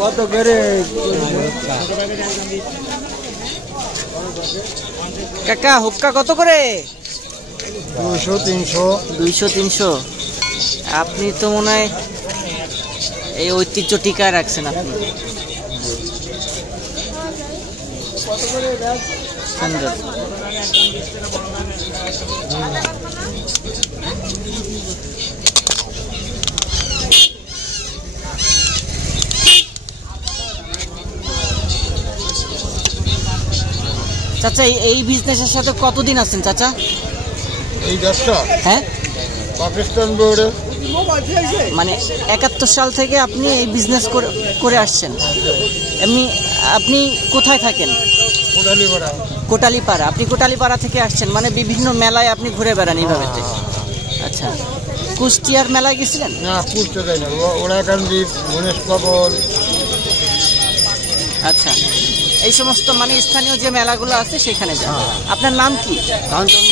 কত করে কাকা হুক্কা কত করে? 200 300 200 300। আপনি তো মনে হয় এই ঐতিহ্য টিকায় রাখছেন আপনি। সুন্দর। চাচা এই বিজনেসের সাথে কতদিন আছেন চাচা? এই ব্যবসা হ্যাঁ, পাকিস্তান বোর্ডে মানে 71 সাল থেকে আপনি এই বিজনেস করে আসছেন। এমনি আপনি কোথায় থাকেন? কোটালীপাড়া। আপনি কোটালীপাড়া থেকে আসছেন, মানে বিভিন্ন মেলায় আপনি ঘুরে বেড়ান এইভাবে? আচ্ছা, কুষ্টিয়ার মেলায় গেছিলেন? না, কুষ্টিয়া যাই না, ওরাকান্দি, গণেশ পাগল। আচ্ছা, এই সমস্ত মানে স্থানীয় যে মেলাগুলো আছে সেখানে যান। আপনার নাম কি? কাঞ্চন